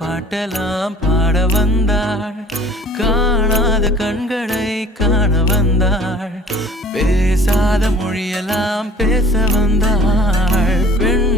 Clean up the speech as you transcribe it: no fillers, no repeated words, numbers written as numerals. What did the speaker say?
பாட்டெல்லாம் பாட வந்தாள் காணாத கண்களை காண வந்தாள் பேசாத மொழியெல்லாம் பேச வந்தாள் பெண்